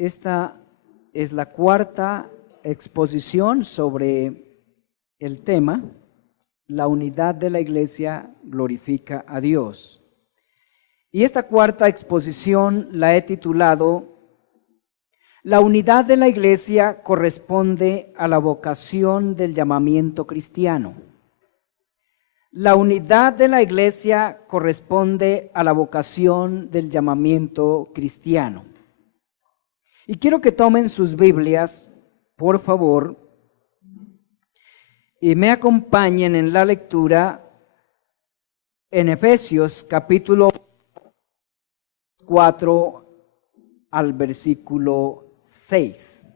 Esta es la cuarta exposición sobre el tema: la unidad de la Iglesia glorifica a Dios. Y esta cuarta exposición la he titulado La unidad de la Iglesia corresponde a la vocación del llamamiento cristiano. La unidad de la Iglesia corresponde a la vocación del llamamiento cristiano. Y quiero que tomen sus Biblias, por favor, y me acompañen en la lectura en Efesios capítulo 4 al versículo 6.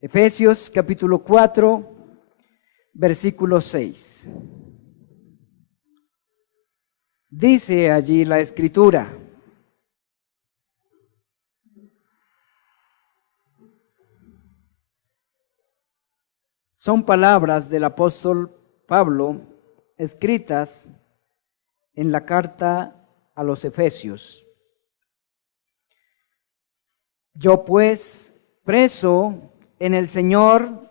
Efesios capítulo 4, versículo 6. Dice allí la Escritura: son palabras del apóstol Pablo escritas en la carta a los Efesios. Yo pues, preso en el Señor,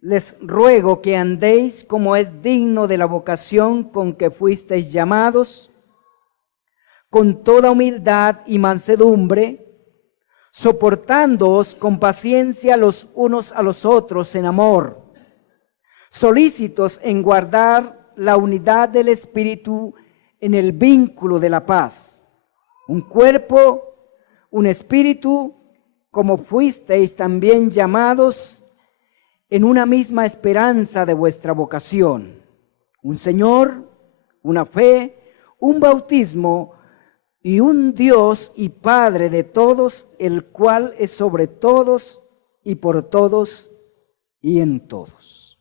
les ruego que andéis como es digno de la vocación con que fuisteis llamados, con toda humildad y mansedumbre, soportándoos con paciencia los unos a los otros en amor, solícitos en guardar la unidad del Espíritu en el vínculo de la paz. Un cuerpo, un espíritu, como fuisteis también llamados en una misma esperanza de vuestra vocación. Un Señor, una fe, un bautismo y un Dios y Padre de todos, el cual es sobre todos y por todos y en todos.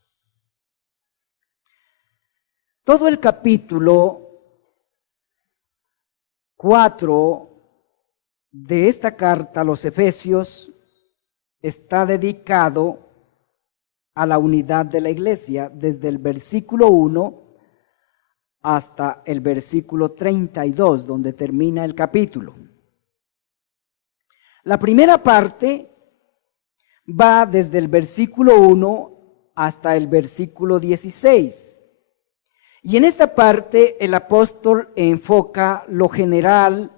Todo el capítulo 4 de esta carta a los Efesios está dedicado a la unidad de la Iglesia, desde el versículo 1 hasta el versículo 32, donde termina el capítulo. La primera parte va desde el versículo 1 hasta el versículo 16. Y en esta parte el apóstol enfoca lo general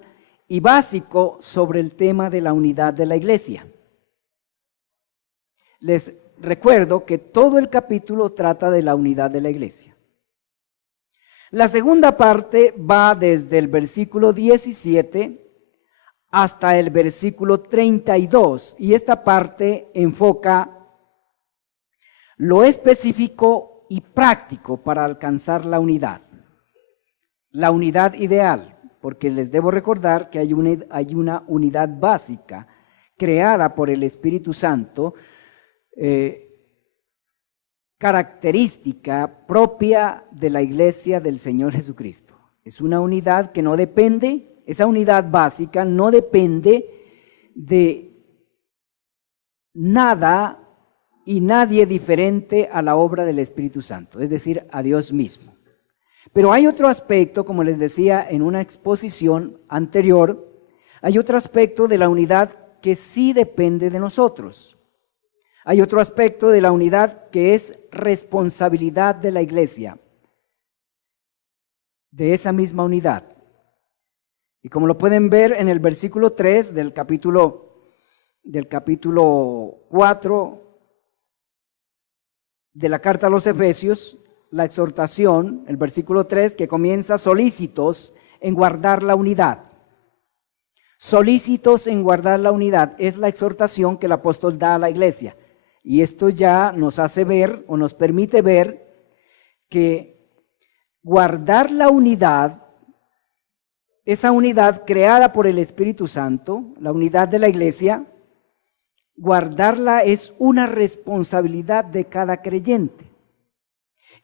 y básico sobre el tema de la unidad de la Iglesia. Les recuerdo que todo el capítulo trata de la unidad de la Iglesia. La segunda parte va desde el versículo 17 hasta el versículo 32, y esta parte enfoca lo específico y práctico para alcanzar la unidad ideal, porque les debo recordar que hay una unidad básica creada por el Espíritu Santo, característica propia de la Iglesia del Señor Jesucristo. Es una unidad que no depende, esa unidad básica no depende de nada y nadie diferente a la obra del Espíritu Santo, es decir, a Dios mismo. Pero hay otro aspecto, como les decía en una exposición anterior, hay otro aspecto de la unidad que sí depende de nosotros. Hay otro aspecto de la unidad que es responsabilidad de la Iglesia, de esa misma unidad. Y como lo pueden ver en el versículo 3 del capítulo 4 de la carta a los Efesios, la exhortación, el versículo 3, que comienza: solícitos en guardar la unidad. Solícitos en guardar la unidad es la exhortación que el apóstol da a la Iglesia. Y esto ya nos hace ver, o nos permite ver, que guardar la unidad, esa unidad creada por el Espíritu Santo, la unidad de la Iglesia, guardarla es una responsabilidad de cada creyente.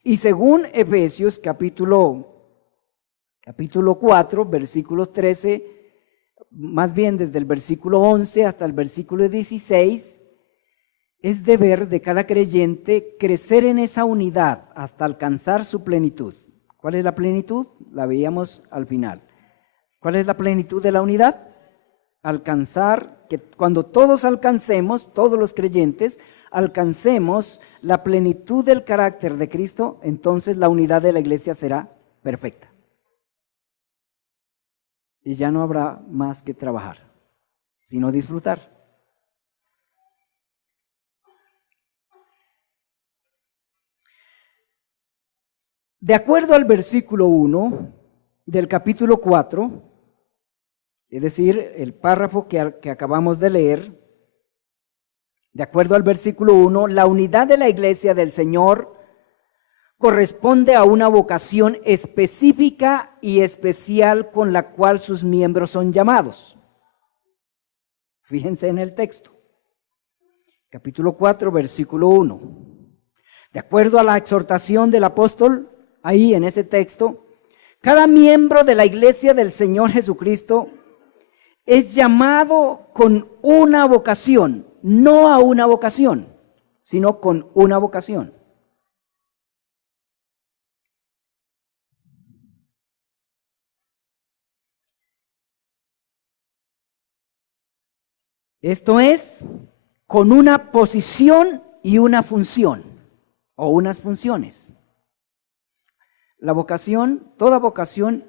Y según Efesios capítulo 4, versículos 13, más bien desde el versículo 11 hasta el versículo 16, es deber de cada creyente crecer en esa unidad hasta alcanzar su plenitud. ¿Cuál es la plenitud? La veíamos al final. ¿Cuál es la plenitud de la unidad? Alcanzar, que cuando todos alcancemos, todos los creyentes, alcancemos la plenitud del carácter de Cristo, entonces la unidad de la iglesia será perfecta. Y ya no habrá más que trabajar, sino disfrutar. De acuerdo al versículo 1 del capítulo 4, es decir, el párrafo que acabamos de leer, de acuerdo al versículo 1, la unidad de la iglesia del Señor corresponde a una vocación específica y especial con la cual sus miembros son llamados. Fíjense en el texto. Capítulo 4, versículo 1. De acuerdo a la exhortación del apóstol, ahí en ese texto, cada miembro de la iglesia del Señor Jesucristo es llamado con una vocación, no a una vocación, sino con una vocación. Esto es, con una posición y una función, o unas funciones. La vocación, toda vocación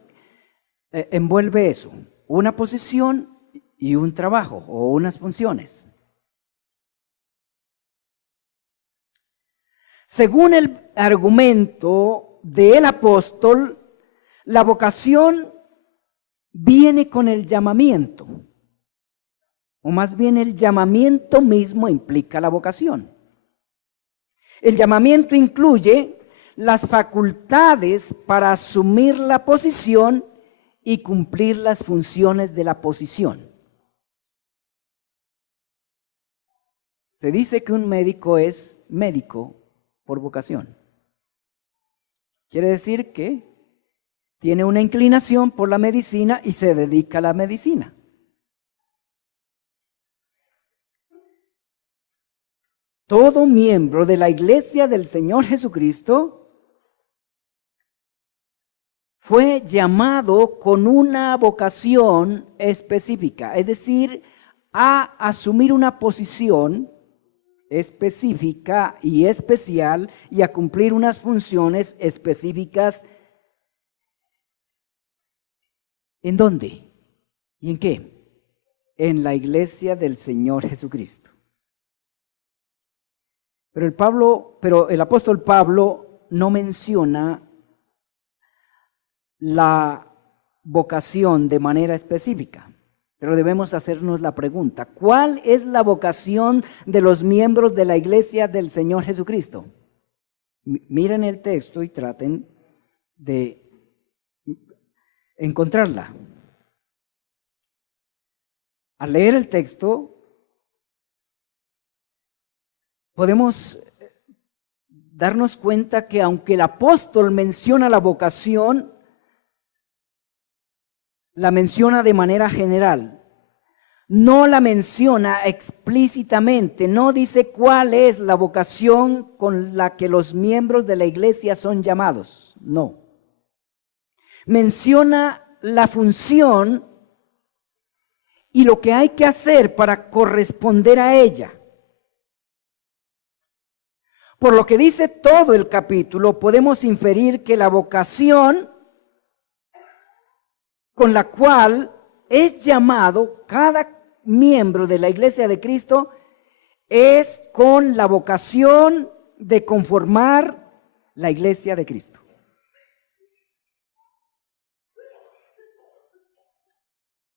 envuelve eso, una posición y un trabajo, o unas funciones. Según el argumento del apóstol, la vocación viene con el llamamiento. O más bien el llamamiento mismo implica la vocación. El llamamiento incluye las facultades para asumir la posición y cumplir las funciones de la posición. Se dice que un médico es médico por vocación. Quiere decir que tiene una inclinación por la medicina y se dedica a la medicina. Todo miembro de la iglesia del Señor Jesucristo fue llamado con una vocación específica, es decir, a asumir una posición específica y especial y a cumplir unas funciones específicas. ¿En dónde? ¿Y en qué? En la iglesia del Señor Jesucristo. Pero el apóstol Pablo no menciona la vocación de manera específica, pero debemos hacernos la pregunta: ¿cuál es la vocación de los miembros de la iglesia del Señor Jesucristo? Miren el texto y traten de encontrarla. Al leer el texto, podemos darnos cuenta que aunque el apóstol menciona la vocación, la menciona de manera general, no la menciona explícitamente, no dice cuál es la vocación con la que los miembros de la iglesia son llamados, no. Menciona la función y lo que hay que hacer para corresponder a ella. Por lo que dice todo el capítulo, podemos inferir que la vocación con la cual es llamado cada miembro de la iglesia de Cristo es con la vocación de conformar la iglesia de Cristo.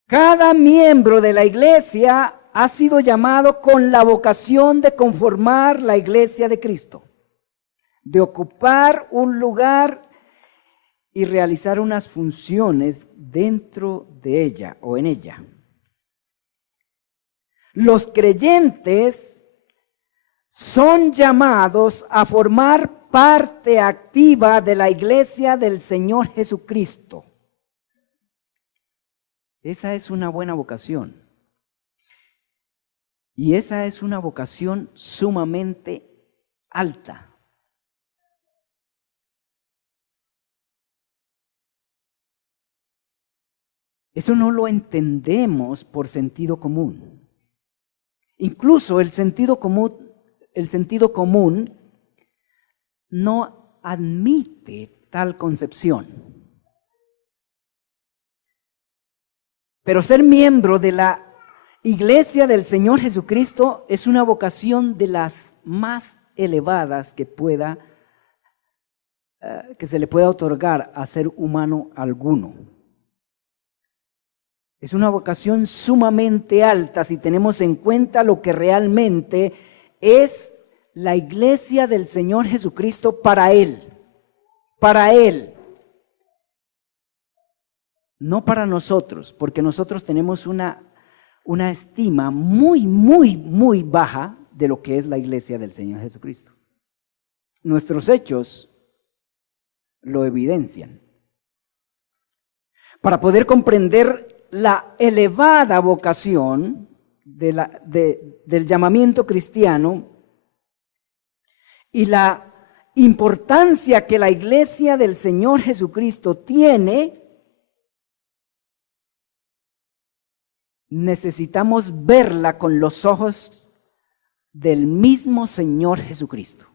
Cada miembro de la iglesia ha sido llamado con la vocación de conformar la iglesia de Cristo, de ocupar un lugar y realizar unas funciones dentro de ella o en ella. Los creyentes son llamados a formar parte activa de la iglesia del Señor Jesucristo. Esa es una buena vocación. Y esa es una vocación sumamente alta. Eso no lo entendemos por sentido común. Incluso el sentido común no admite tal concepción. Pero ser miembro de la Iglesia del Señor Jesucristo es una vocación de las más elevadas que se le pueda otorgar a ser humano alguno. Es una vocación sumamente alta si tenemos en cuenta lo que realmente es la Iglesia del Señor Jesucristo para Él. Para Él. No para nosotros, porque nosotros tenemos una estima muy, muy, muy baja de lo que es la Iglesia del Señor Jesucristo. Nuestros hechos lo evidencian. Para poder comprender la elevada vocación del llamamiento cristiano y la importancia que la Iglesia del Señor Jesucristo tiene, necesitamos verla con los ojos del mismo Señor Jesucristo.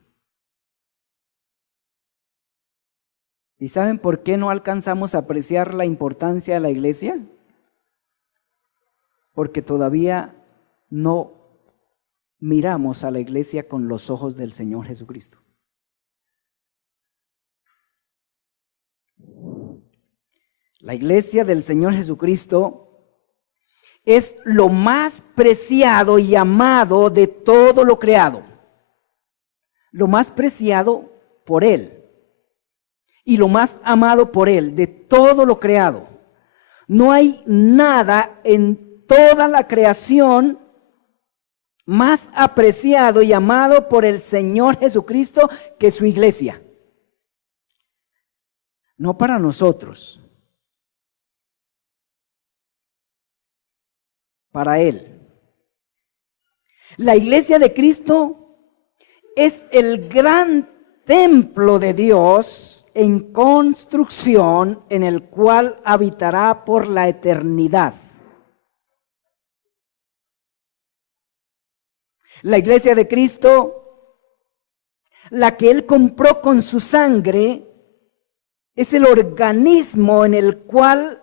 ¿Y saben por qué no alcanzamos a apreciar la importancia de la iglesia? Porque todavía no miramos a la iglesia con los ojos del Señor Jesucristo. La iglesia del Señor Jesucristo es lo más preciado y amado de todo lo creado. Lo más preciado por Él. Y lo más amado por Él, de todo lo creado. No hay nada en toda la creación más apreciado y amado por el Señor Jesucristo que su iglesia. No para nosotros, para Él. La iglesia de Cristo es el gran templo de Dios en construcción en el cual habitará por la eternidad. La iglesia de Cristo, la que Él compró con su sangre, es el organismo en el cual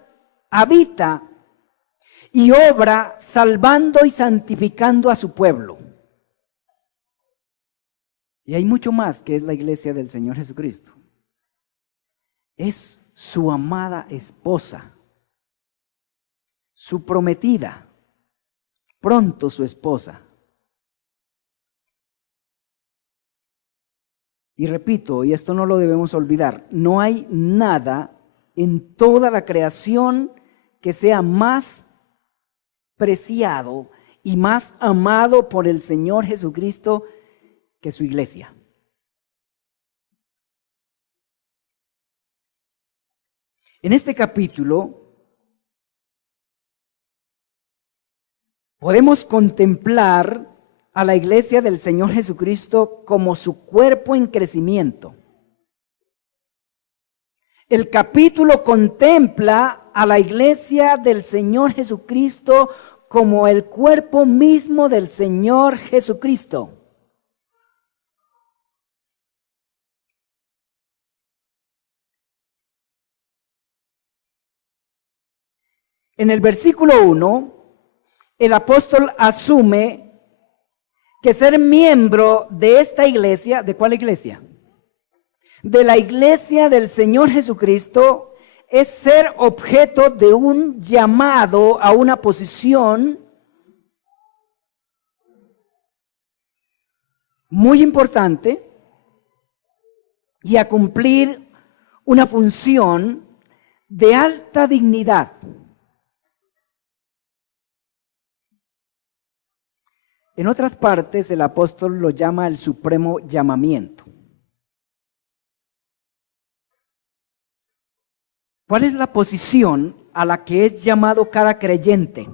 habita y obra salvando y santificando a su pueblo. Y hay mucho más que es la iglesia del Señor Jesucristo. Es su amada esposa, su prometida, pronto su esposa. Y repito, y esto no lo debemos olvidar, no hay nada en toda la creación que sea más preciado y más amado por el Señor Jesucristo que su iglesia. En este capítulo podemos contemplar a la iglesia del Señor Jesucristo como su cuerpo en crecimiento. El capítulo contempla a la iglesia del Señor Jesucristo como el cuerpo mismo del Señor Jesucristo. En el versículo 1, el apóstol asume que ser miembro de esta iglesia, ¿de cuál iglesia? De la iglesia del Señor Jesucristo, es ser objeto de un llamado a una posición muy importante y a cumplir una función de alta dignidad. En otras partes, el apóstol lo llama el supremo llamamiento. ¿Cuál es la posición a la que es llamado cada creyente?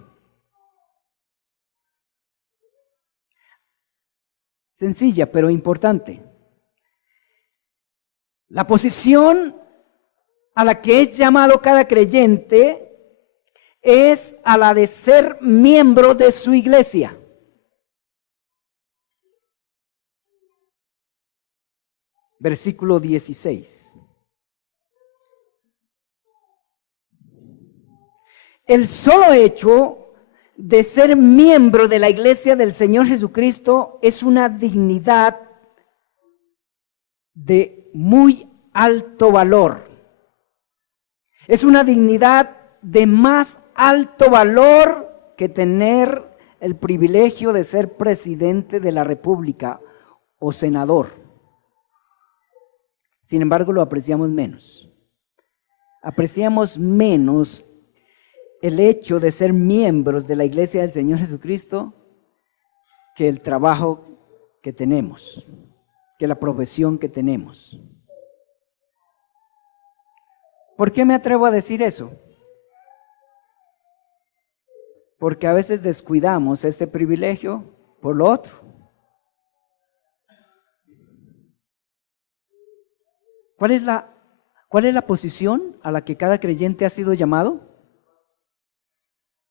Sencilla, pero importante. La posición a la que es llamado cada creyente es a la de ser miembro de su iglesia. Versículo 16. El solo hecho de ser miembro de la iglesia del Señor Jesucristo es una dignidad de muy alto valor. Es una dignidad de más alto valor que tener el privilegio de ser presidente de la República o senador. Sin embargo, lo apreciamos menos. Apreciamos menos el hecho de ser miembros de la iglesia del Señor Jesucristo que el trabajo que tenemos, que la profesión que tenemos. ¿Por qué me atrevo a decir eso? Porque a veces descuidamos este privilegio por lo otro. ¿Cuál es la posición a la que cada creyente ha sido llamado?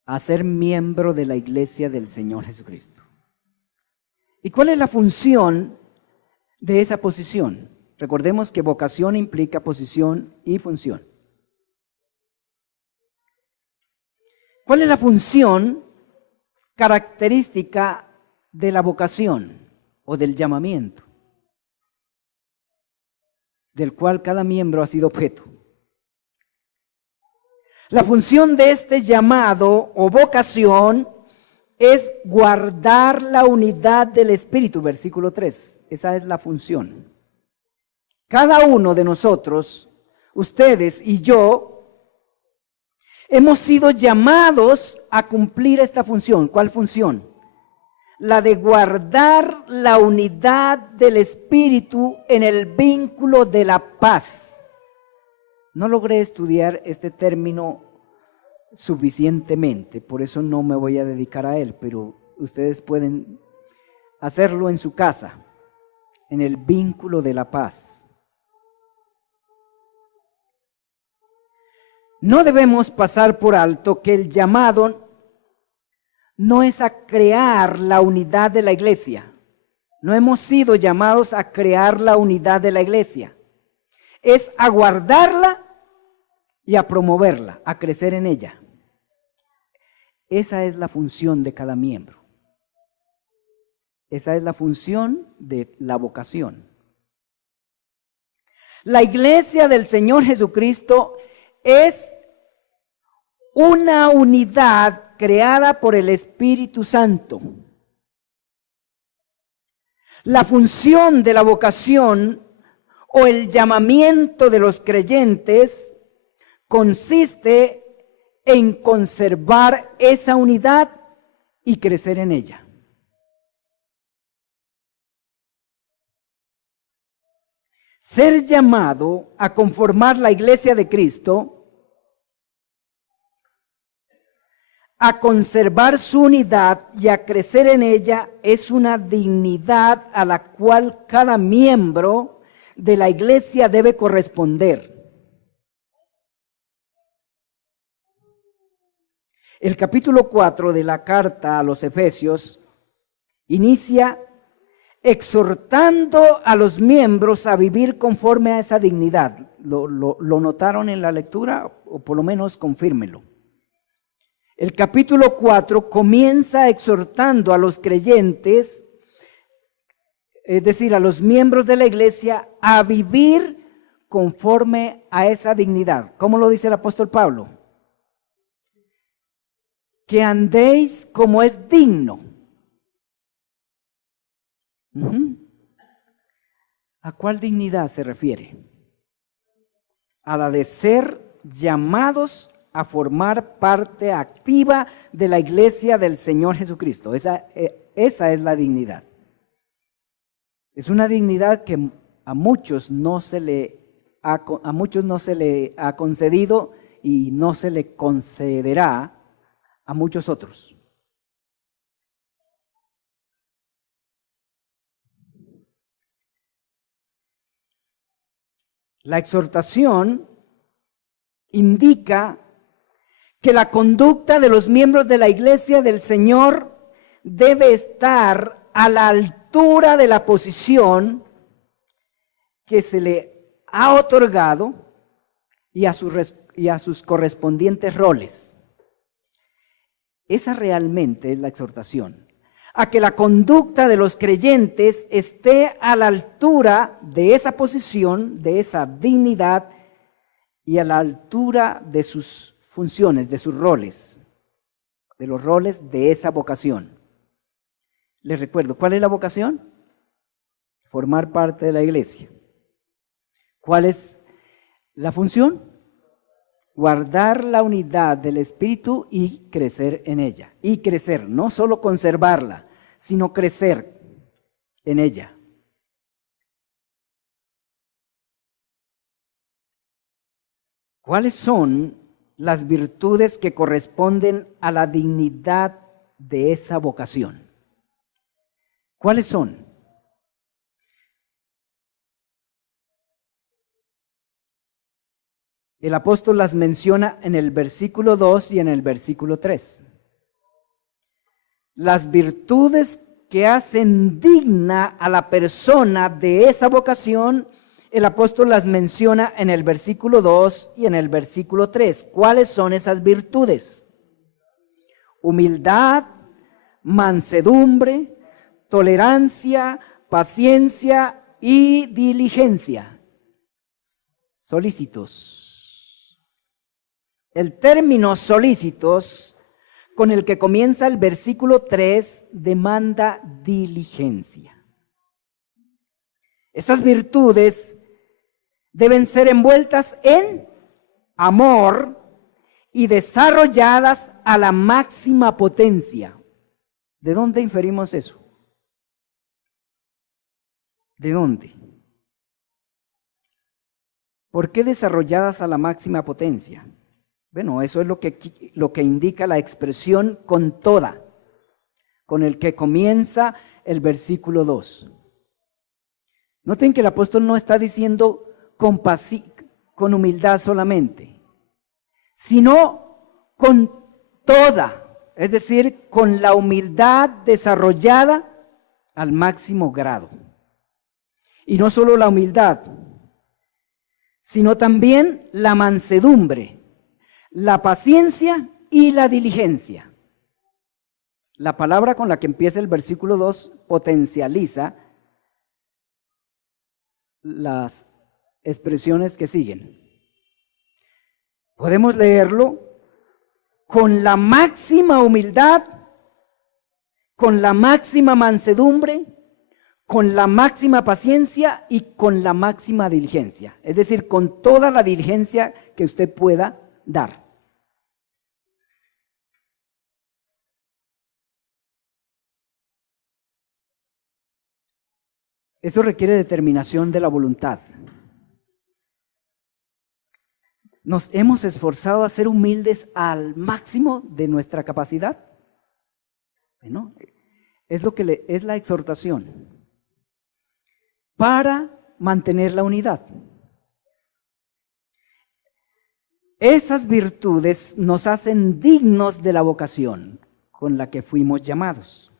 A ser miembro de la iglesia del Señor Jesucristo. ¿Y cuál es la función de esa posición? Recordemos que vocación implica posición y función. ¿Cuál es la función característica de la vocación o del llamamiento, del cual cada miembro ha sido objeto? La función de este llamado o vocación es guardar la unidad del Espíritu, versículo 3. Esa es la función. Cada uno de nosotros, ustedes y yo, hemos sido llamados a cumplir esta función. ¿Cuál función? La de guardar la unidad del Espíritu en el vínculo de la paz. No logré estudiar este término suficientemente, por eso no me voy a dedicar a él, pero ustedes pueden hacerlo en su casa, en el vínculo de la paz. No debemos pasar por alto que el llamado no es a crear la unidad de la iglesia. No hemos sido llamados a crear la unidad de la iglesia. Es a guardarla y a promoverla, a crecer en ella. Esa es la función de cada miembro. Esa es la función de la vocación. La iglesia del Señor Jesucristo es una unidad creada por el Espíritu Santo. La función de la vocación o el llamamiento de los creyentes consiste en conservar esa unidad y crecer en ella. Ser llamado a conformar la iglesia de Cristo, a conservar su unidad y a crecer en ella, es una dignidad a la cual cada miembro de la iglesia debe corresponder. El capítulo 4 de la carta a los Efesios inicia exhortando a los miembros a vivir conforme a esa dignidad. ¿Lo notaron en la lectura? O por lo menos confírmenlo. El capítulo 4 comienza exhortando a los creyentes, es decir, a los miembros de la iglesia, a vivir conforme a esa dignidad. ¿Cómo lo dice el apóstol Pablo? Que andéis como es digno. ¿A cuál dignidad se refiere? A la de ser llamados a formar parte activa de la iglesia del Señor Jesucristo. Esa es la dignidad. Es una dignidad que a muchos no se le ha concedido y no se le concederá a muchos otros. La exhortación indica que la conducta de los miembros de la iglesia del Señor debe estar a la altura de la posición que se le ha otorgado y a sus correspondientes roles. Esa realmente es la exhortación, a que la conducta de los creyentes esté a la altura de esa posición, de esa dignidad y a la altura de sus funciones, de sus roles, de los roles de esa vocación. Les recuerdo, ¿cuál es la vocación? Formar parte de la iglesia. ¿Cuál es la función? Guardar la unidad del Espíritu y crecer en ella. Y crecer, no solo conservarla, sino crecer en ella. ¿Cuáles son las virtudes que corresponden a la dignidad de esa vocación? ¿Cuáles son? El apóstol las menciona en el versículo 2 y en el versículo 3. Las virtudes que hacen digna a la persona de esa vocación, el apóstol las menciona en el versículo 2 y en el versículo 3. ¿Cuáles son esas virtudes? Humildad, mansedumbre, tolerancia, paciencia y diligencia. Solícitos. El término solícitos, con el que comienza el versículo 3, demanda diligencia. Estas virtudes deben ser envueltas en amor y desarrolladas a la máxima potencia. ¿De dónde inferimos eso? ¿De dónde? ¿Por qué desarrolladas a la máxima potencia? Bueno, eso es lo que indica la expresión con toda, con el que comienza el versículo 2. Noten que el apóstol no está diciendo con humildad solamente, sino con toda, es decir, con la humildad desarrollada al máximo grado. Y no solo la humildad, sino también la mansedumbre, la paciencia y la diligencia. La palabra con la que empieza el versículo 2 potencializa las expresiones que siguen. Podemos leerlo con la máxima humildad, con la máxima mansedumbre, con la máxima paciencia y con la máxima diligencia. Es decir, con toda la diligencia que usted pueda dar. Eso requiere determinación de la voluntad. ¿Nos hemos esforzado a ser humildes al máximo de nuestra capacidad? Bueno, es lo que es la exhortación para mantener la unidad. Esas virtudes nos hacen dignos de la vocación con la que fuimos llamados.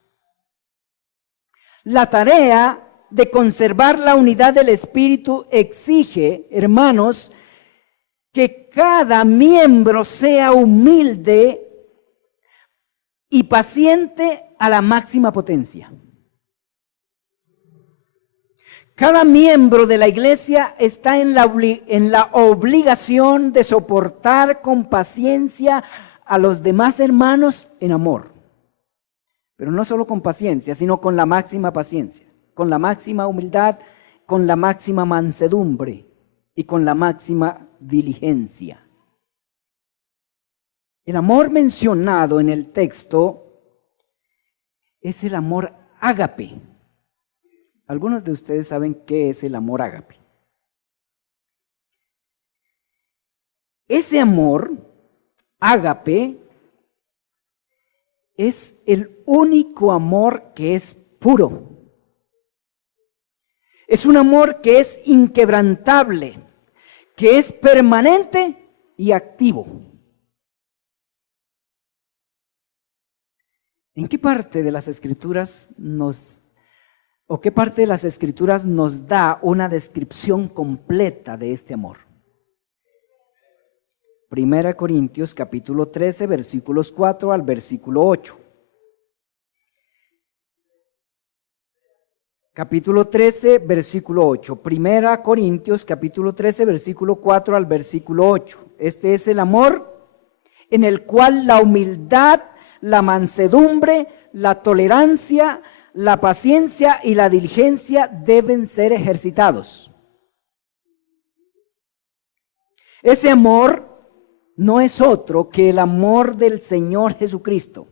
La tarea de conservar la unidad del Espíritu exige, hermanos, que cada miembro sea humilde y paciente a la máxima potencia. Cada miembro de la iglesia está en la obligación de soportar con paciencia a los demás hermanos en amor. Pero no solo con paciencia, sino con la máxima paciencia, con la máxima humildad, con la máxima mansedumbre y con la máxima diligencia. El amor mencionado en el texto es el amor ágape. Algunos de ustedes saben qué es el amor ágape. Ese amor ágape es el único amor que es puro. Es un amor que es inquebrantable, que es permanente y activo. ¿En qué parte de las Escrituras qué parte de las Escrituras nos da una descripción completa de este amor? 1 Corintios capítulo 13, versículos 4 al versículo 8. Capítulo 13, versículo 8. 1 Corintios capítulo 13, versículo 4 al versículo 8. Este es el amor en el cual la humildad, la mansedumbre, la tolerancia, la paciencia y la diligencia deben ser ejercitados. Ese amor no es otro que el amor del Señor Jesucristo.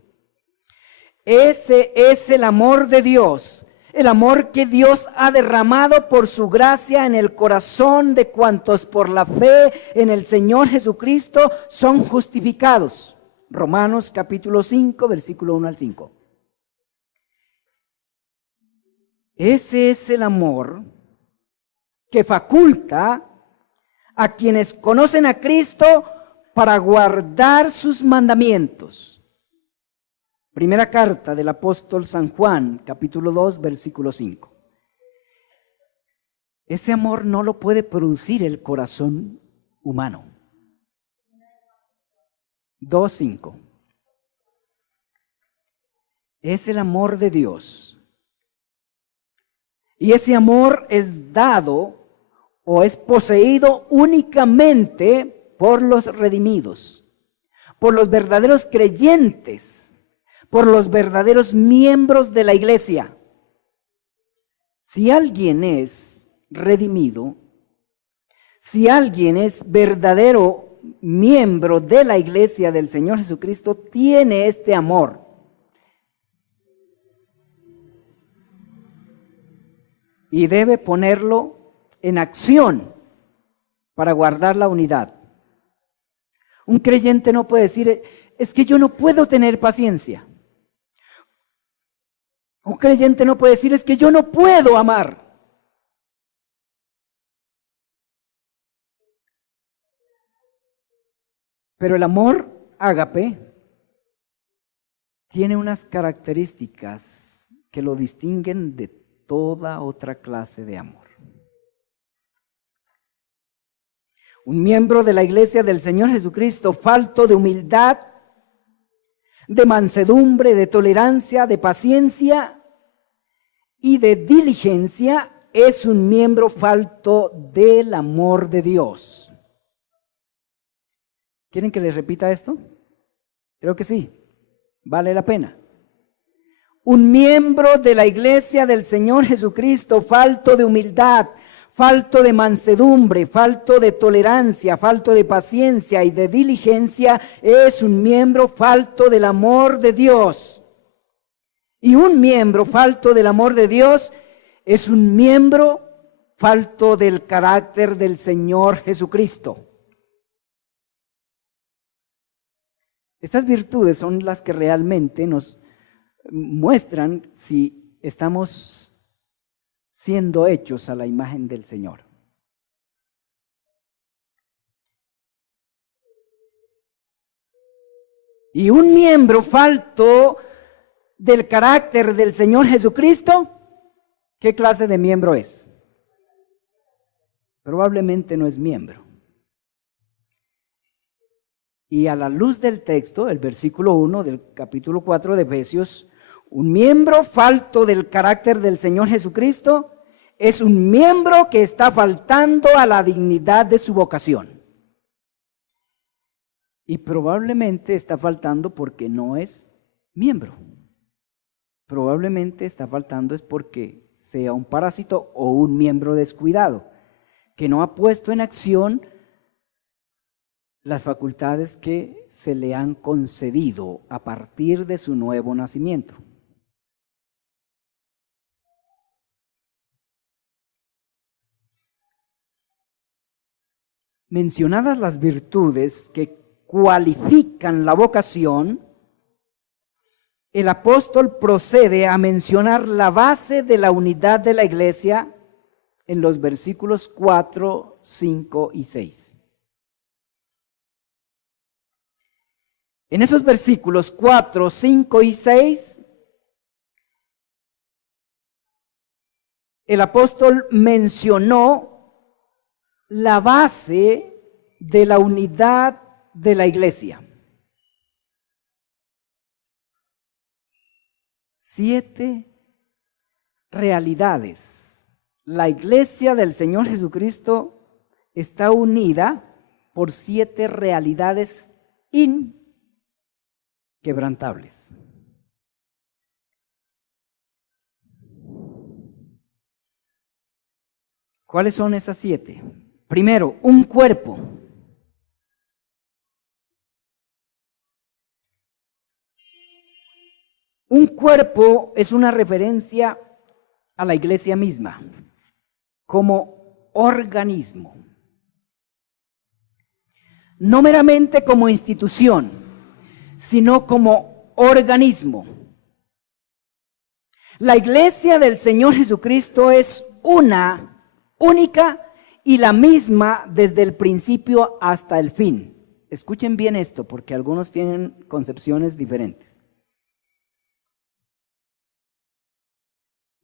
Ese es el amor de Dios, el amor que Dios ha derramado por su gracia en el corazón de cuantos por la fe en el Señor Jesucristo son justificados. Romanos capítulo 5, versículo 1 al 5. Ese es el amor que faculta a quienes conocen a Cristo para guardar sus mandamientos. Primera carta del apóstol San Juan, capítulo 2, versículo 5. Ese amor no lo puede producir el corazón humano. 2:5. Es el amor de Dios. Y ese amor es dado o es poseído únicamente por los redimidos, por los verdaderos creyentes, por los verdaderos miembros de la iglesia. Si alguien es redimido, si alguien es verdadero miembro de la iglesia del Señor Jesucristo, tiene este amor. Y debe ponerlo en acción para guardar la unidad. Un creyente no puede decir, es que yo no puedo tener paciencia. Un creyente no puede decir, es que yo no puedo amar. Pero el amor ágape tiene unas características que lo distinguen de toda otra clase de amor. Un miembro de la iglesia del Señor Jesucristo, falto de humildad, de mansedumbre, de tolerancia, de paciencia y de diligencia, es un miembro falto del amor de Dios. ¿Quieren que les repita esto? Creo que sí, vale la pena. Un miembro de la iglesia del Señor Jesucristo, falto de humildad, falto de mansedumbre, falto de tolerancia, falto de paciencia y de diligencia, es un miembro falto del amor de Dios. Y un miembro falto del amor de Dios es un miembro falto del carácter del Señor Jesucristo. Estas virtudes son las que realmente nos muestran si estamos siendo hechos a la imagen del Señor. Y un miembro falto del carácter del Señor Jesucristo, ¿qué clase de miembro es? Probablemente no es miembro. Y a la luz del texto, el versículo 1 del capítulo 4 de Efesios, un miembro falto del carácter del Señor Jesucristo es un miembro que está faltando a la dignidad de su vocación. Y probablemente está faltando porque no es miembro. Probablemente está faltando es porque sea un parásito o un miembro descuidado, que no ha puesto en acción las facultades que se le han concedido a partir de su nuevo nacimiento. Mencionadas las virtudes que cualifican la vocación, el apóstol procede a mencionar la base de la unidad de la iglesia en los versículos 4, 5 y 6. En esos versículos 4, 5 y 6, el apóstol mencionó la base de la unidad de la iglesia. 7 realidades. La iglesia del Señor Jesucristo está unida por 7 realidades inquebrantables. ¿Cuáles son esas 7? Primero, un cuerpo. Un cuerpo es una referencia a la iglesia misma como organismo. No meramente como institución, sino como organismo. La iglesia del Señor Jesucristo es una, única y la misma desde el principio hasta el fin. Escuchen bien esto, porque algunos tienen concepciones diferentes.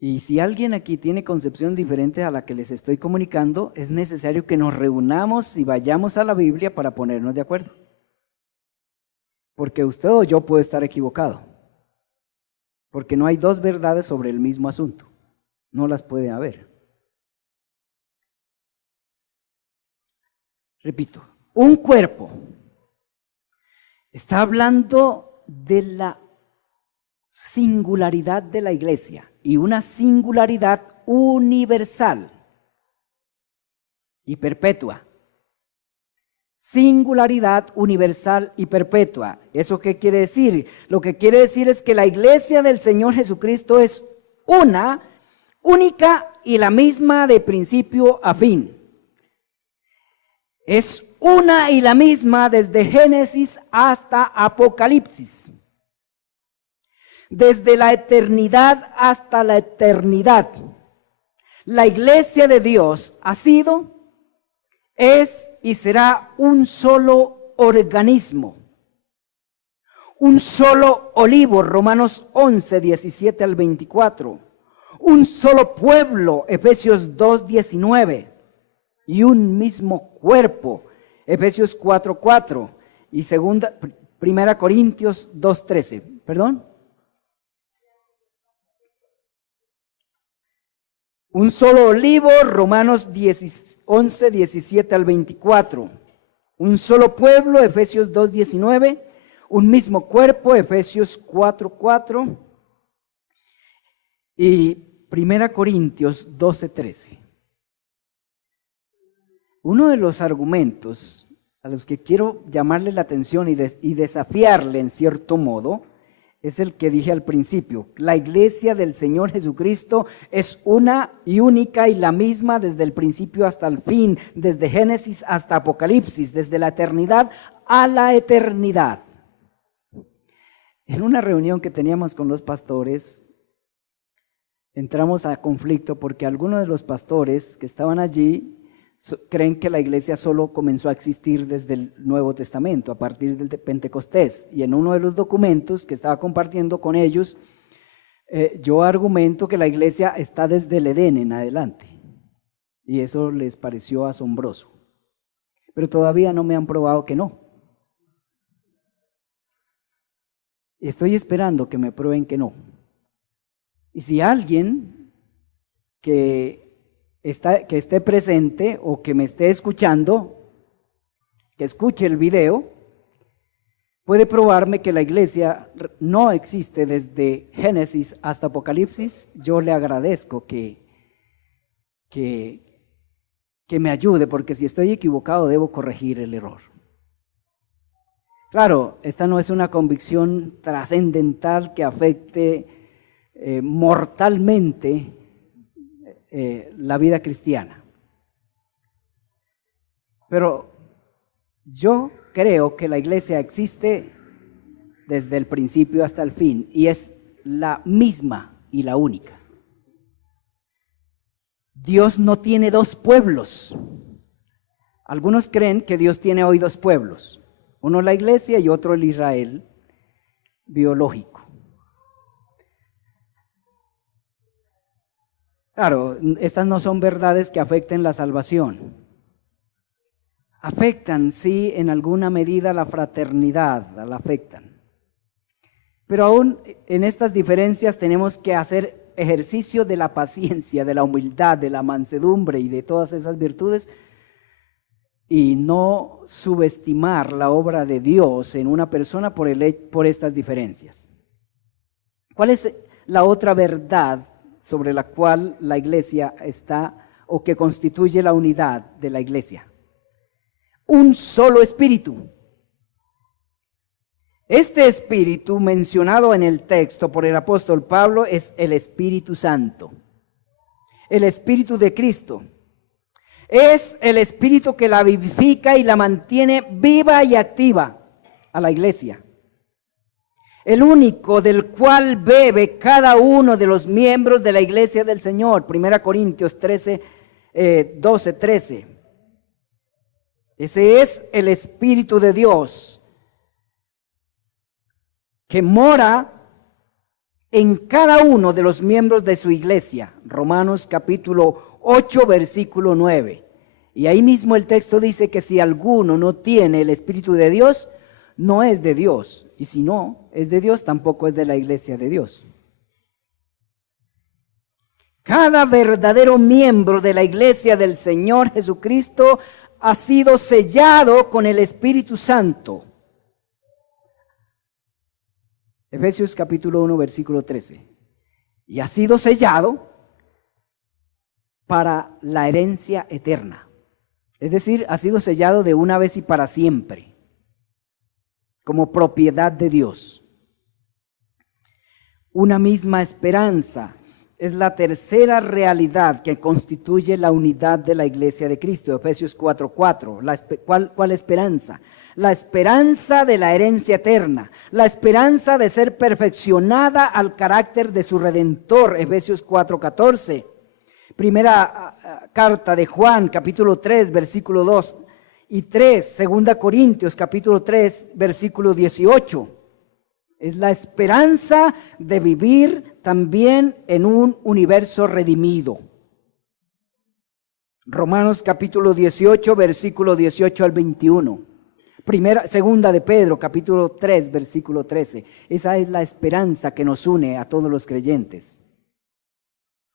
Y si alguien aquí tiene concepción diferente a la que les estoy comunicando, es necesario que nos reunamos y vayamos a la Biblia para ponernos de acuerdo. Porque usted o yo puede estar equivocado. Porque no hay 2 verdades sobre el mismo asunto. No las puede haber. Repito, un cuerpo está hablando de la singularidad de la iglesia y una singularidad universal y perpetua. Singularidad universal y perpetua. ¿Eso qué quiere decir? Lo que quiere decir es que la iglesia del Señor Jesucristo es una, única y la misma de principio a fin. Es una y la misma desde Génesis hasta Apocalipsis. Desde la eternidad hasta la eternidad. La iglesia de Dios ha sido, es y será un solo organismo. Un solo olivo, Romanos 11, 17 al 24. Un solo pueblo, Efesios 2, 19. Y un mismo cuerpo, Efesios 4, 4. Y 1 Corintios 2, 13. ¿Perdón? Un solo olivo, Romanos 11, 17 al 24. Un solo pueblo, Efesios 2, 19. Un mismo cuerpo, Efesios 4, 4. Y 1 Corintios 12, 13. Uno de los argumentos a los que quiero llamarle la atención y desafiarle en cierto modo es el que dije al principio. La iglesia del Señor Jesucristo es una y única y la misma desde el principio hasta el fin, desde Génesis hasta Apocalipsis, desde la eternidad a la eternidad. En una reunión que teníamos con los pastores, entramos a conflicto porque algunos de los pastores que estaban allí creen que la iglesia solo comenzó a existir desde el Nuevo Testamento, a partir del Pentecostés. Y en uno de los documentos que estaba compartiendo con ellos, yo argumento que la iglesia está desde el Edén en adelante. Y eso les pareció asombroso. Pero todavía no me han probado que no. Estoy esperando que me prueben que no. Y si alguien que esté presente o que me esté escuchando, que escuche el video, puede probarme que la iglesia no existe desde Génesis hasta Apocalipsis, yo le agradezco que me ayude, porque si estoy equivocado debo corregir el error. Claro, esta no es una convicción trascendental que afecte mortalmente la vida cristiana. Pero yo creo que la iglesia existe desde el principio hasta el fin y es la misma y la única. Dios no tiene 2 pueblos. Algunos creen que Dios tiene hoy 2 pueblos, uno la iglesia y otro el Israel, biológico. Claro, estas no son verdades que afecten la salvación. Afectan, sí, en alguna medida la fraternidad, la afectan. Pero aún en estas diferencias tenemos que hacer ejercicio de la paciencia, de la humildad, de la mansedumbre y de todas esas virtudes, y no subestimar la obra de Dios en una persona por estas diferencias. ¿Cuál es la otra verdad sobre la cual la iglesia está, o que constituye la unidad de la iglesia? Un solo espíritu. Este espíritu mencionado en el texto por el apóstol Pablo es el Espíritu Santo, el Espíritu de Cristo. Es el Espíritu que la vivifica y la mantiene viva y activa a la iglesia. El único del cual bebe cada uno de los miembros de la iglesia del Señor. 1 Corintios 12, 13. Ese es el Espíritu de Dios que mora en cada uno de los miembros de su iglesia. Romanos capítulo 8, versículo 9. Y ahí mismo el texto dice que si alguno no tiene el Espíritu de Dios, no es de Dios. Y si no es de Dios, tampoco es de la iglesia de Dios. Cada verdadero miembro de la iglesia del Señor Jesucristo ha sido sellado con el Espíritu Santo. Efesios capítulo 1, versículo 13. Y ha sido sellado para la herencia eterna. Es decir, ha sido sellado de una vez y para siempre, como propiedad de Dios. Una misma esperanza es la tercera realidad que constituye la unidad de la iglesia de Cristo. Efesios 4:4. ¿Cuál esperanza? La esperanza de la herencia eterna, la esperanza de ser perfeccionada al carácter de su Redentor. Efesios 4:14. Primera carta de Juan, capítulo 3, versículo 2 y 3. Segunda Corintios, capítulo 3, versículo 18. Es la esperanza de vivir también en un universo redimido. Romanos capítulo 18, versículo 18 al 21. Segunda de Pedro, capítulo 3, versículo 13. Esa es la esperanza que nos une a todos los creyentes.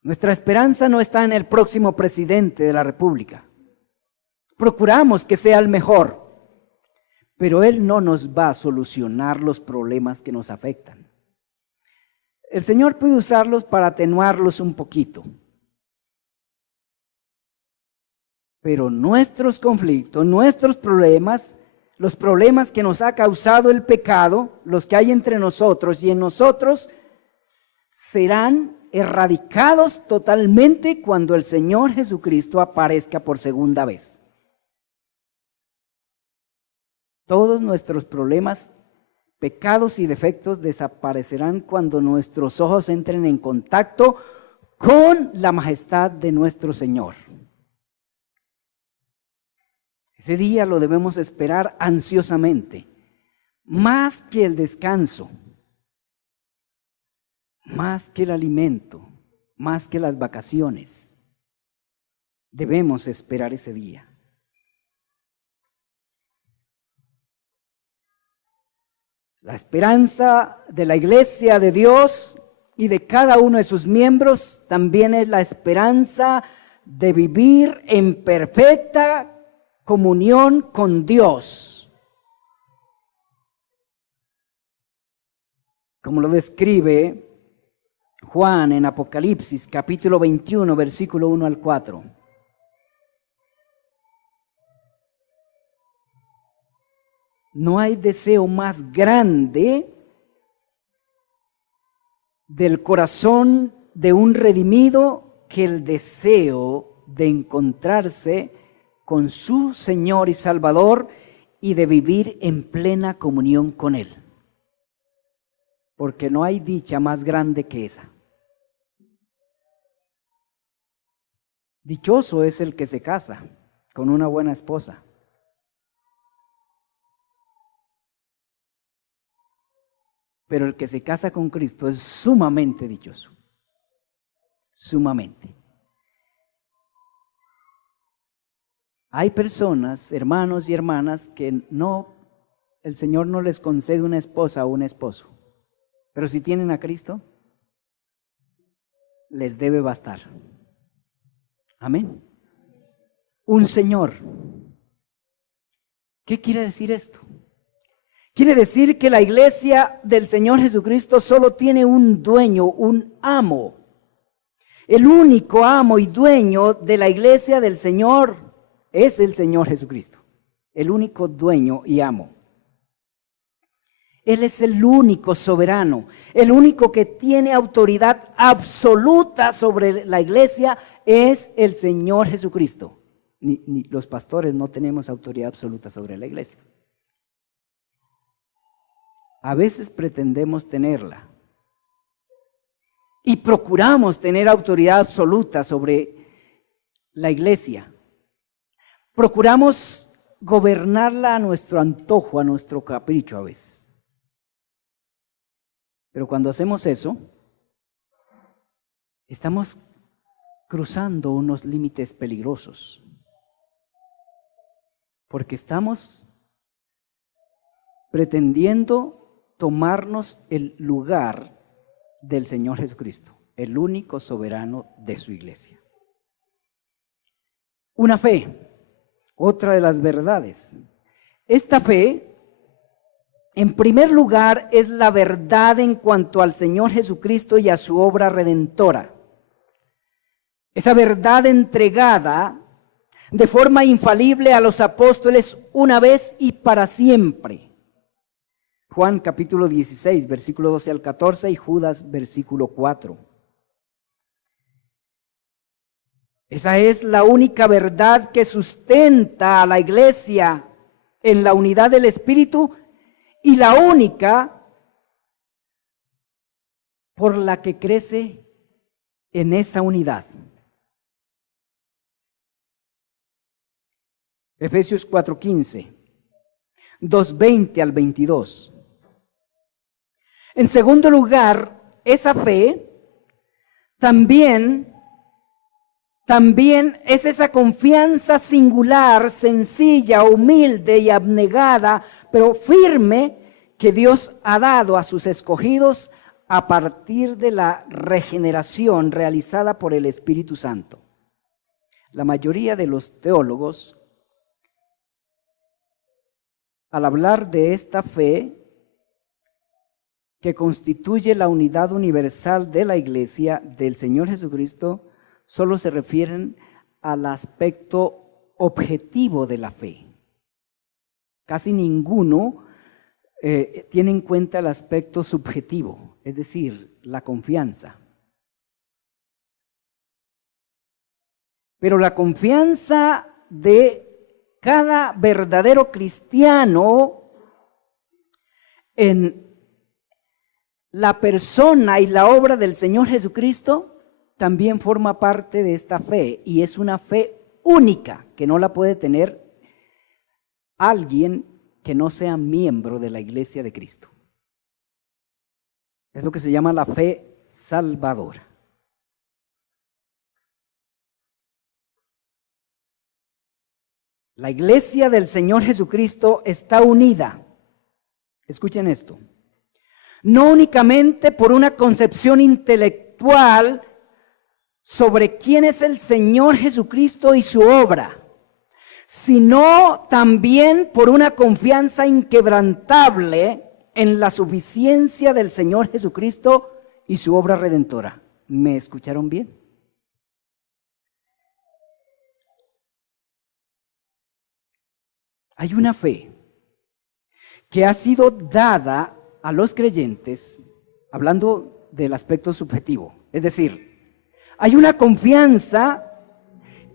Nuestra esperanza no está en el próximo presidente de la República. Procuramos que sea el mejor, pero Él no nos va a solucionar los problemas que nos afectan. El Señor puede usarlos para atenuarlos un poquito, pero nuestros conflictos, nuestros problemas, los problemas que nos ha causado el pecado, los que hay entre nosotros y en nosotros, serán erradicados totalmente cuando el Señor Jesucristo aparezca por segunda vez. Todos nuestros problemas, pecados y defectos desaparecerán cuando nuestros ojos entren en contacto con la majestad de nuestro Señor. Ese día lo debemos esperar ansiosamente, más que el descanso, más que el alimento, más que las vacaciones. Debemos esperar ese día. La esperanza de la iglesia de Dios y de cada uno de sus miembros también es la esperanza de vivir en perfecta comunión con Dios, como lo describe Juan en Apocalipsis, capítulo 21, versículo 1 al 4. No hay deseo más grande del corazón de un redimido que el deseo de encontrarse con su Señor y Salvador y de vivir en plena comunión con Él. Porque no hay dicha más grande que esa. Dichoso es el que se casa con una buena esposa. Pero el que se casa con Cristo es sumamente dichoso. Sumamente. Hay personas, hermanos y hermanas, que el Señor no les concede una esposa o un esposo. Pero si tienen a Cristo, les debe bastar. Amén. Un Señor. ¿Qué quiere decir esto? Quiere decir que la iglesia del Señor Jesucristo solo tiene un dueño, un amo. El único amo y dueño de la iglesia del Señor es el Señor Jesucristo. El único dueño y amo. Él es el único soberano, el único que tiene autoridad absoluta sobre la iglesia es el Señor Jesucristo. Ni los pastores no tenemos autoridad absoluta sobre la iglesia. A veces pretendemos tenerla y procuramos tener autoridad absoluta sobre la iglesia. Procuramos gobernarla a nuestro antojo, a nuestro capricho a veces. Pero cuando hacemos eso, estamos cruzando unos límites peligrosos. Porque estamos pretendiendo tomarnos el lugar del Señor Jesucristo, el único soberano de su iglesia. Una fe, otra de las verdades. Esta fe, en primer lugar, es la verdad en cuanto al Señor Jesucristo y a su obra redentora. Esa verdad entregada de forma infalible a los apóstoles una vez y para siempre. Juan capítulo 16, versículo 12 al 14 y Judas versículo 4. Esa es la única verdad que sustenta a la iglesia en la unidad del Espíritu y la única por la que crece en esa unidad. Efesios 4:15, 2:20 al 22. En segundo lugar, esa fe también es esa confianza singular, sencilla, humilde y abnegada, pero firme que Dios ha dado a sus escogidos a partir de la regeneración realizada por el Espíritu Santo. La mayoría de los teólogos, al hablar de esta fe que constituye la unidad universal de la iglesia del Señor Jesucristo, solo se refieren al aspecto objetivo de la fe. Casi ninguno tiene en cuenta el aspecto subjetivo, es decir, la confianza. Pero la confianza de cada verdadero cristiano en la persona y la obra del Señor Jesucristo también forma parte de esta fe y es una fe única que no la puede tener alguien que no sea miembro de la iglesia de Cristo. Es lo que se llama la fe salvadora. La iglesia del Señor Jesucristo está unida, escuchen esto, no únicamente por una concepción intelectual sobre quién es el Señor Jesucristo y su obra, sino también por una confianza inquebrantable en la suficiencia del Señor Jesucristo y su obra redentora. ¿Me escucharon bien? Hay una fe que ha sido dada a los creyentes, hablando del aspecto subjetivo, es decir, hay una confianza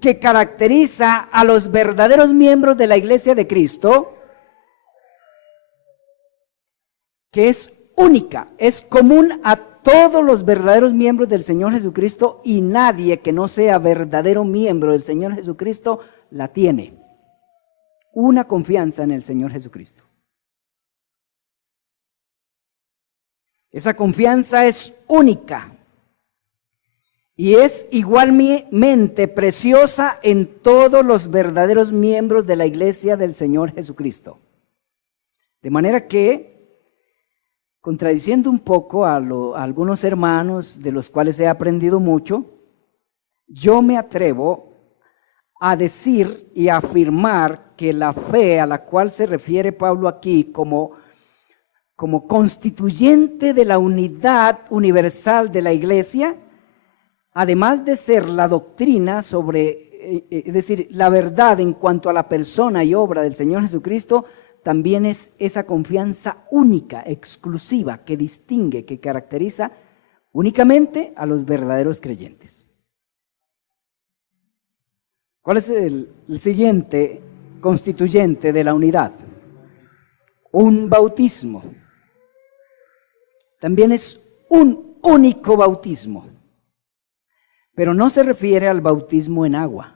que caracteriza a los verdaderos miembros de la iglesia de Cristo, que es única, es común a todos los verdaderos miembros del Señor Jesucristo y nadie que no sea verdadero miembro del Señor Jesucristo la tiene. Una confianza en el Señor Jesucristo. Esa confianza es única y es igualmente preciosa en todos los verdaderos miembros de la iglesia del Señor Jesucristo. De manera que, contradiciendo un poco a algunos hermanos de los cuales he aprendido mucho, yo me atrevo a decir y a afirmar que la fe a la cual se refiere Pablo aquí como constituyente de la unidad universal de la iglesia, además de ser la doctrina sobre, es decir, la verdad en cuanto a la persona y obra del Señor Jesucristo, también es esa confianza única, exclusiva, que distingue, que caracteriza únicamente a los verdaderos creyentes. ¿Cuál es el siguiente constituyente de la unidad? Un bautismo. También es un único bautismo, pero no se refiere al bautismo en agua.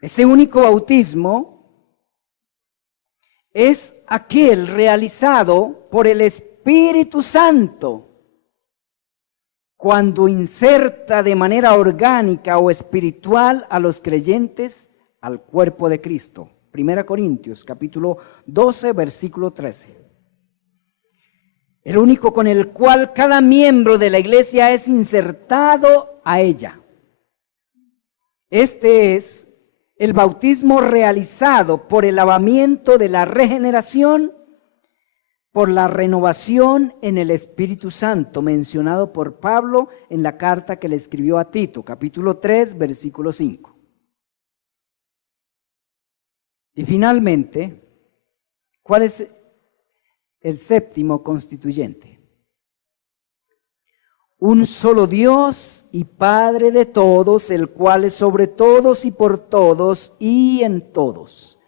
Ese único bautismo es aquel realizado por el Espíritu Santo cuando inserta de manera orgánica o espiritual a los creyentes al cuerpo de Cristo. 1 Corintios, capítulo 12, versículo 13. El único con el cual cada miembro de la iglesia es insertado a ella. Este es el bautismo realizado por el lavamiento de la regeneración, por la renovación en el Espíritu Santo, mencionado por Pablo en la carta que le escribió a Tito, capítulo 3, versículo 5. Y finalmente, ¿cuál es el séptimo constituyente? Un solo Dios y Padre de todos, el cual es sobre todos y por todos y en todos.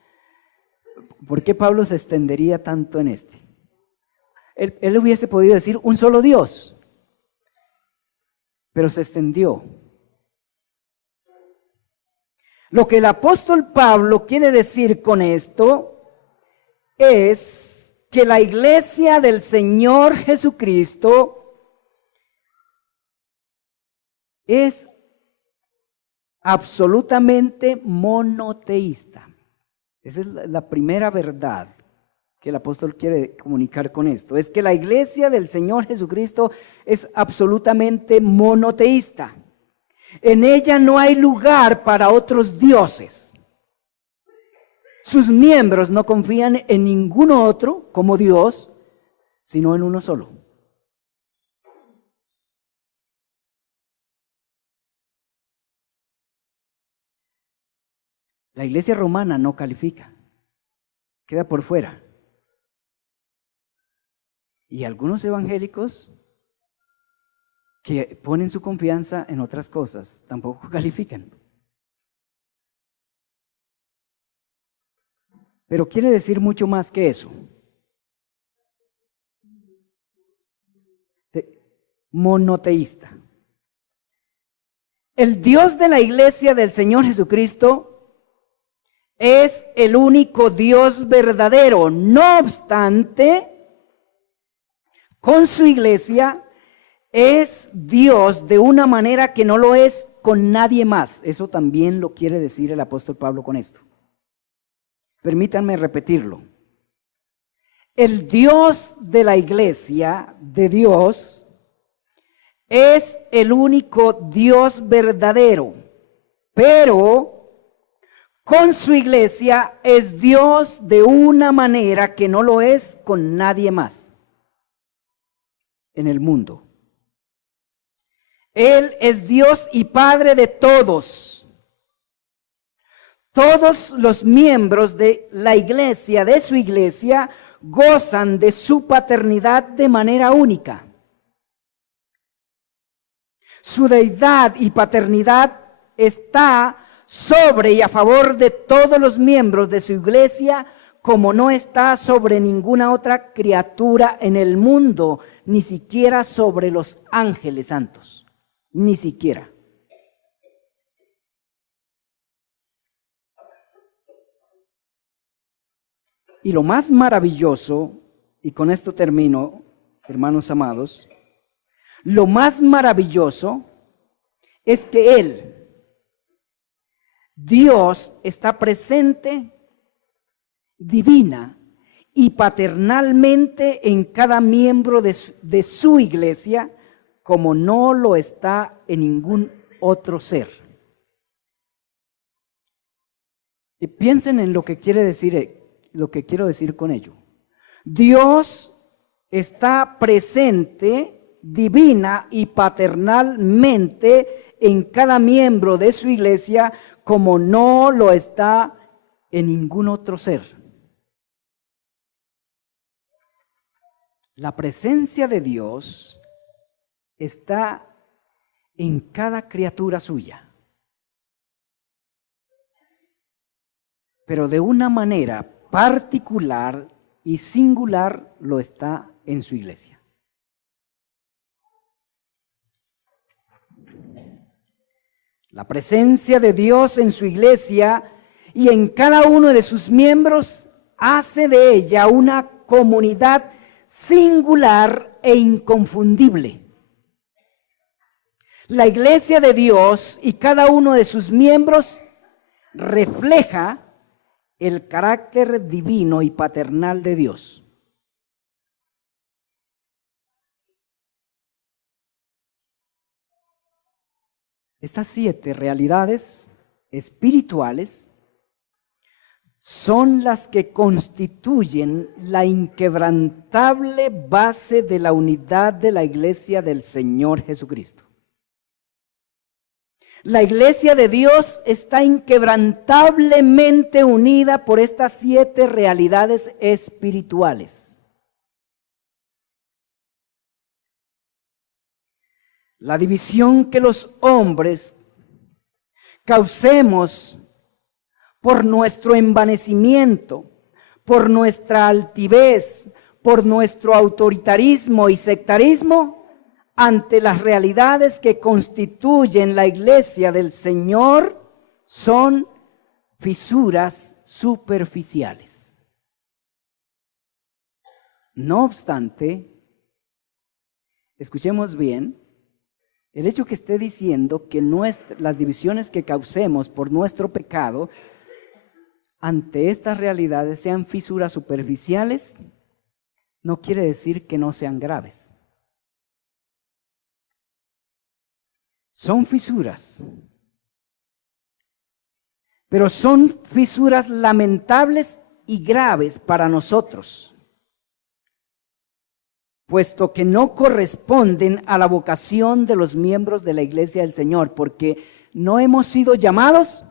¿Por qué Pablo se extendería tanto en este? Él hubiese podido decir un solo Dios, pero se extendió. Lo que el apóstol Pablo quiere decir con esto es que la iglesia del Señor Jesucristo es absolutamente monoteísta. Esa es la primera verdad que el apóstol quiere comunicar con esto. Es que la iglesia del Señor Jesucristo es absolutamente monoteísta. En ella no hay lugar para otros dioses. Sus miembros no confían en ningún otro como Dios, sino en uno solo. La iglesia romana no califica, queda por fuera. Y algunos evangélicos que ponen su confianza en otras cosas tampoco califican. Pero quiere decir mucho más que eso. Monoteísta. El Dios de la iglesia del Señor Jesucristo es el único Dios verdadero. No obstante, con su iglesia es Dios de una manera que no lo es con nadie más. Eso también lo quiere decir el apóstol Pablo con esto. Permítanme repetirlo. El Dios de la iglesia, de Dios, es el único Dios verdadero, pero con su iglesia es Dios de una manera que no lo es con nadie más en el mundo. Él es Dios y Padre de todos. Todos los miembros de la iglesia, de su iglesia, gozan de su paternidad de manera única. Su deidad y paternidad está sobre y a favor de todos los miembros de su iglesia, como no está sobre ninguna otra criatura en el mundo, ni siquiera sobre los ángeles santos, ni siquiera. Y lo más maravilloso y con esto termino, hermanos amados, lo más maravilloso es que Dios, está presente divina y paternalmente en cada miembro de su iglesia, como no lo está en ningún otro ser. Y piensen en lo que quiero decir con ello. Dios está presente divina y paternalmente en cada miembro de su iglesia, como no lo está en ningún otro ser. La presencia de Dios está en cada criatura suya, pero de una manera particular y singular lo está en su iglesia. La presencia de Dios en su iglesia y en cada uno de sus miembros hace de ella una comunidad singular e inconfundible. La iglesia de Dios y cada uno de sus miembros refleja el carácter divino y paternal de Dios. Estas 7 realidades espirituales son las que constituyen la inquebrantable base de la unidad de la iglesia del Señor Jesucristo. La iglesia de Dios está inquebrantablemente unida por estas 7 realidades espirituales. La división que los hombres causemos por nuestro envanecimiento, por nuestra altivez, por nuestro autoritarismo y sectarismo, ante las realidades que constituyen la iglesia del Señor, son fisuras superficiales. No obstante, escuchemos bien, el hecho que esté diciendo que las divisiones que causemos por nuestro pecado ante estas realidades sean fisuras superficiales, no quiere decir que no sean graves. Son fisuras, pero son fisuras lamentables y graves para nosotros, puesto que no corresponden a la vocación de los miembros de la iglesia del Señor, porque no hemos sido llamados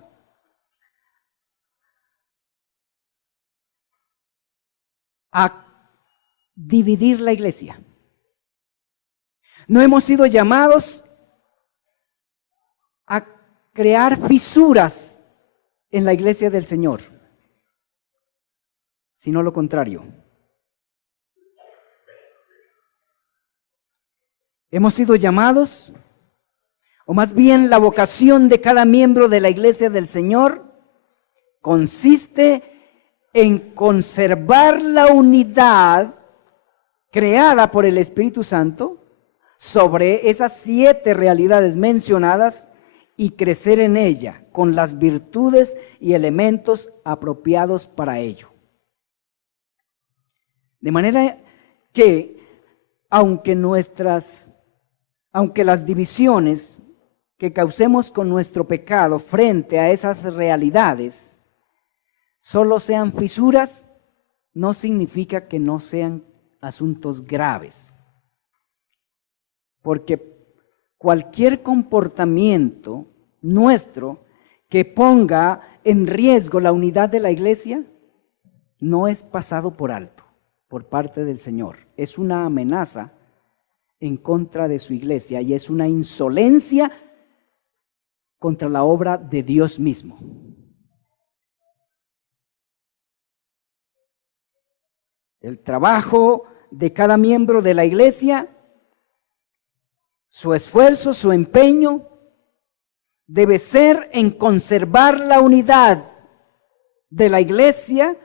a dividir la iglesia. No hemos sido llamados a crear fisuras en la iglesia del Señor, sino lo contrario. Hemos sido llamados, o más bien la vocación de cada miembro de la iglesia del Señor consiste en conservar la unidad creada por el Espíritu Santo sobre esas 7 realidades mencionadas y crecer en ella con las virtudes y elementos apropiados para ello. De manera que, aunque las divisiones que causemos con nuestro pecado frente a esas realidades solo sean fisuras, no significa que no sean asuntos graves. Porque cualquier comportamiento nuestro que ponga en riesgo la unidad de la iglesia no es pasado por alto por parte del Señor. Es una amenaza en contra de su iglesia y es una insolencia contra la obra de Dios mismo. El trabajo de cada miembro de la iglesia, su esfuerzo, su empeño, debe ser en conservar la unidad de la iglesia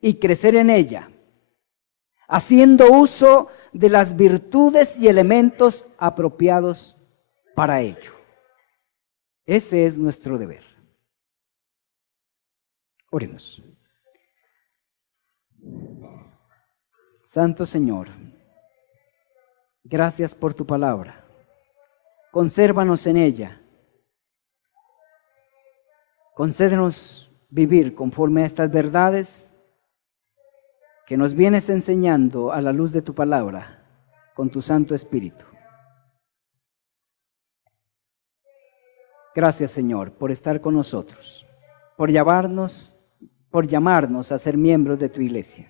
y crecer en ella, haciendo uso de las virtudes y elementos apropiados para ello. Ese es nuestro deber. Oremos. Santo Señor, gracias por tu palabra. Consérvanos en ella. Concédenos vivir conforme a estas verdades que nos vienes enseñando a la luz de tu palabra con tu Santo Espíritu. Gracias, Señor, por estar con nosotros, por llamarnos a ser miembros de tu iglesia.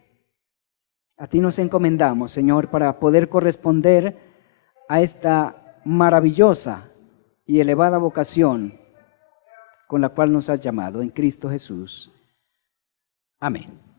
A ti nos encomendamos, Señor, para poder corresponder a esta maravillosa y elevada vocación con la cual nos has llamado en Cristo Jesús. Amén.